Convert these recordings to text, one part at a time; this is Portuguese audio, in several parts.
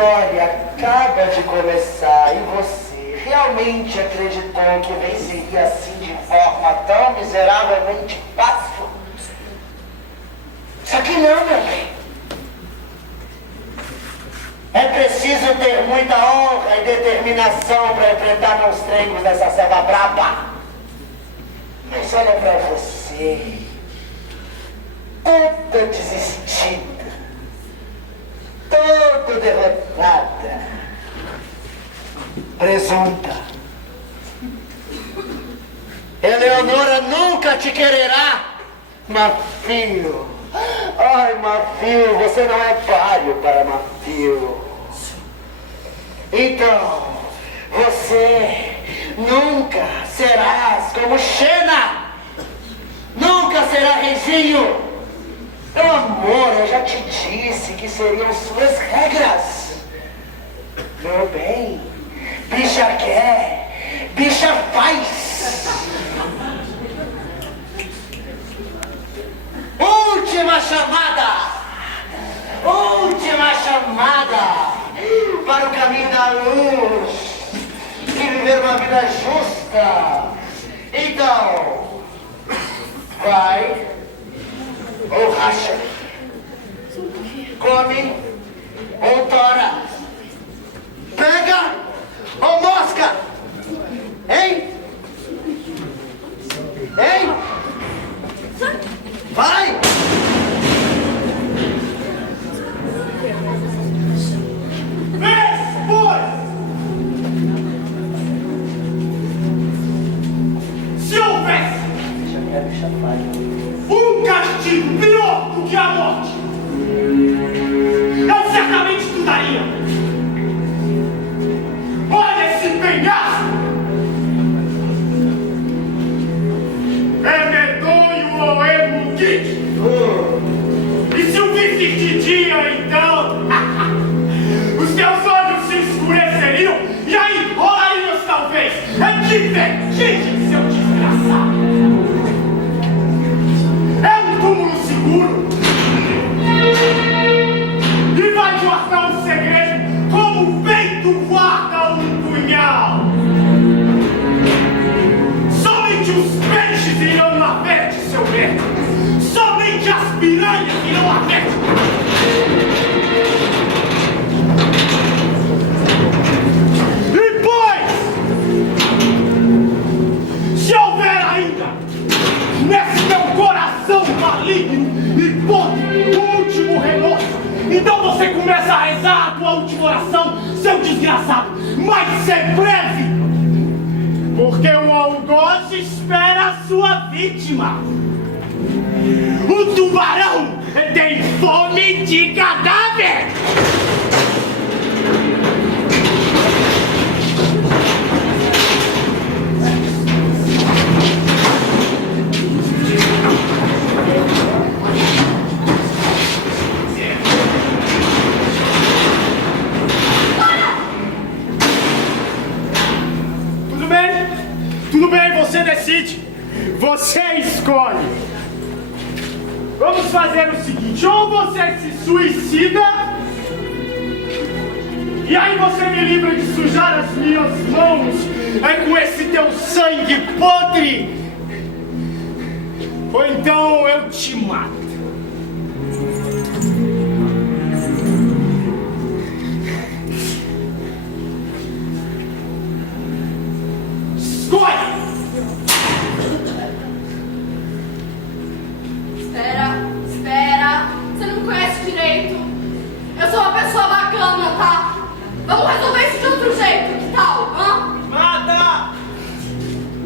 história acaba de começar e você realmente acreditou que venceria assim de forma tão miseravelmente fácil? Só que não, meu bem. É preciso ter muita honra e determinação para enfrentar monstrengos dessa selva braba. Mas olha para você, toda desistida, toda derrotada, presunta. Eleonora nunca te quererá, Mafio. Ai, Mafio, você não é páreo para Mafio. Então, você nunca serás como Xena. Nunca será Reginho. Meu amor, eu já te disse que seriam suas regras. Meu bem, bicha quer, bicha faz. Última chamada! Última chamada para o caminho da luz e viver uma vida justa. Então, vai ou racha, come ou tora, pega ou mosca, hein? Hein? Vai! Se houvesse um castigo pior do que a morte, eu certamente estudaria. Olha esse penhasco! É medonho ou é muguite? E se o visse de dia, então, os teus olhos se escureceriam e aí rolariam talvez. É divertido, seu desgraçado. É um túmulo seguro e vai guardar um segredo como o peito guarda um punhal. Somente os peixes irão na verde, seu neto. Somente as piranhas irão na verde. E pois, se houver ainda nesse teu coração maligno e podre o último remorso, então você começa a rezar a tua última oração, seu desgraçado, mas ser breve, porque o algoz espera a sua vítima. O tubarão tem fome de cadáver. Tudo bem, você decide. Você escolhe. Vamos fazer o seguinte, ou você se suicida, e aí você me livra de sujar as minhas mãos com esse teu sangue podre, ou então eu te mato. Escolhe! Espera, você não me conhece direito. Eu sou uma pessoa bacana, tá? Vamos resolver isso de outro jeito, que tal? Hã? Mata!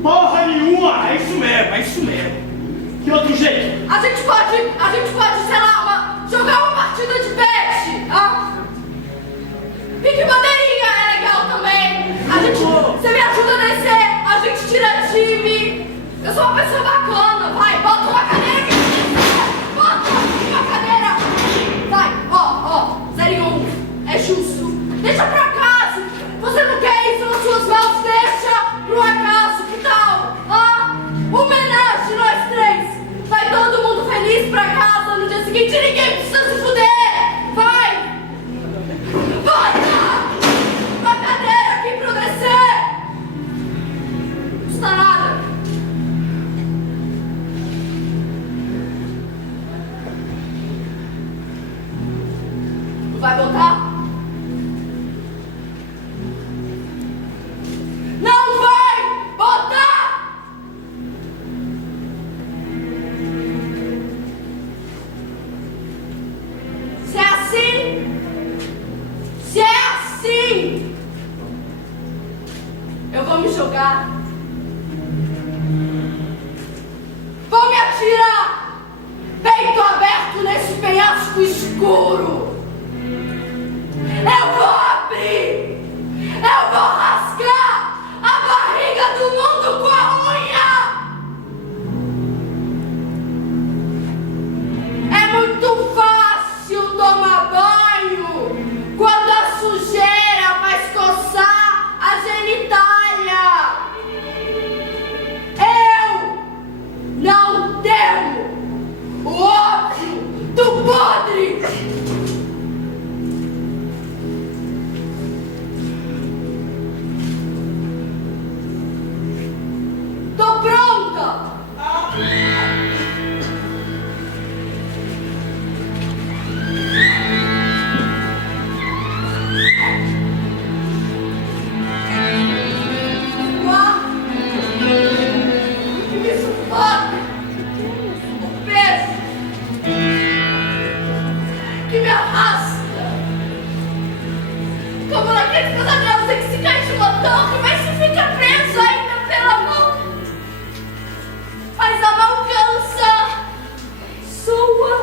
Porra nenhuma! É isso mesmo. Que outro jeito? A gente pode, sei lá, jogar uma partida de peixe, hã? Pique bandeirinha é legal também. Você me ajuda a descer, a gente tira time. Eu sou uma pessoa bacana, vai, bota uma cadeira aqui. Bota uma cadeira. Vai, ó, 0-1, é justo. Deixa pro acaso. Você não quer isso nas suas mãos, deixa pro acaso, que tal? Homenagem nós três. Vai todo mundo feliz pra casa no dia seguinte e ninguém precisa se fuder. Vai. Vai botar? Não vai botar! Se é assim, eu vou me jogar. Vou me atirar, peito aberto nesse penhasco escuro. Eu vou abrir, eu vou rasgar a barriga do mundo com a unha. É muito fácil tomar banho quando a sujeira faz coçar a genitália. Eu não temo o ódio do podre. Tô pronta! Que me sufoca! O peso que me arrasta! Como naqueles pesadelos em que se cai de botão, mas se fica preso ainda pela mão. Mas a mão cansa, sua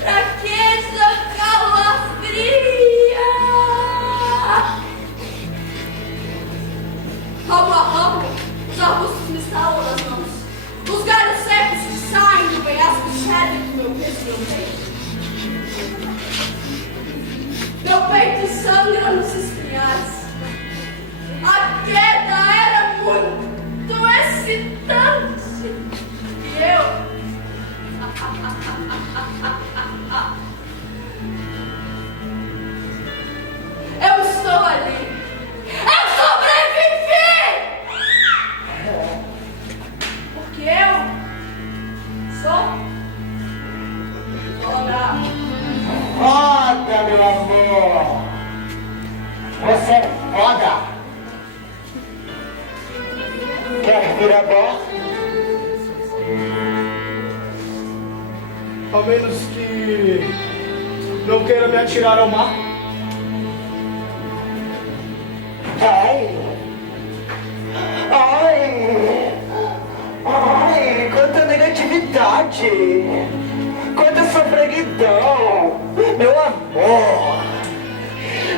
fraqueza calafria. Ramo a ramo, os arbustos me estalam nas mãos. Os galhos secos que saem do penhasco cedem do meu peso e meu peito. Meu peito sangra nos espinhais. A queda era muito excitante. E eu estou ali. Eu sobrevivi! Porque eu sou foda. Foda, meu amor! Você é foda! Quer vir a bordo? Ao menos que não queira me atirar ao mar. Ai, quanta negatividade! Quanta sofreguidão! Meu amor!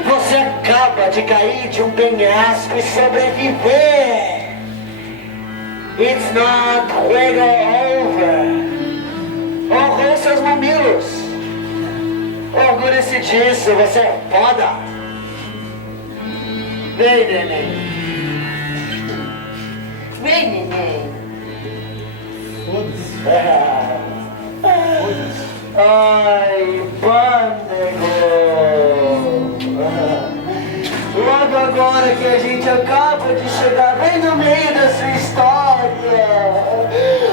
Você acaba de cair de um penhasco e sobreviver! It's not over! Honrou seus mamilos! Orgulhe-se disso, você é foda! Vem, neném! Vem, neném! Foda-se. Ai, pândego! Logo agora que a gente acaba de chegar bem no meio da sua história.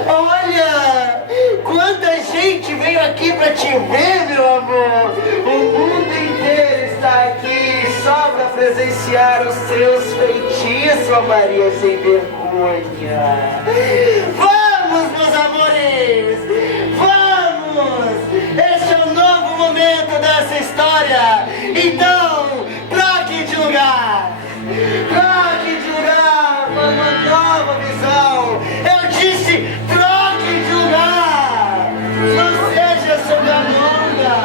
Olha, quanta gente veio aqui pra te ver, meu amor. O mundo inteiro está aqui só pra presenciar os seus feitiços, ó Maria sem vergonha. Vamos, meus amores! Vamos! Esse é o novo momento dessa história. Então, troque de lugar! Troque de lugar para uma nova visão! Eu disse, troque de lugar! Não seja songamonga!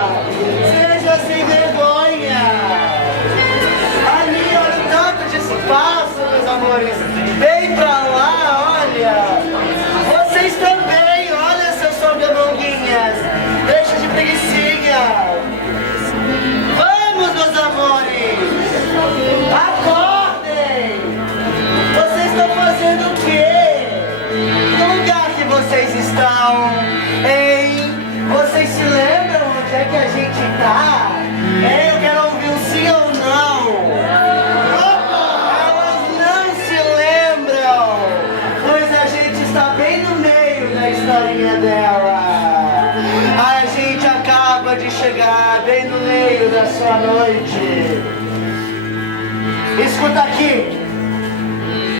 Seja sem vergonha! Ali, olha o tanto de espaço, meus amores! Vem pra lá, olha! chegar bem no meio da sua noite. Escuta aqui.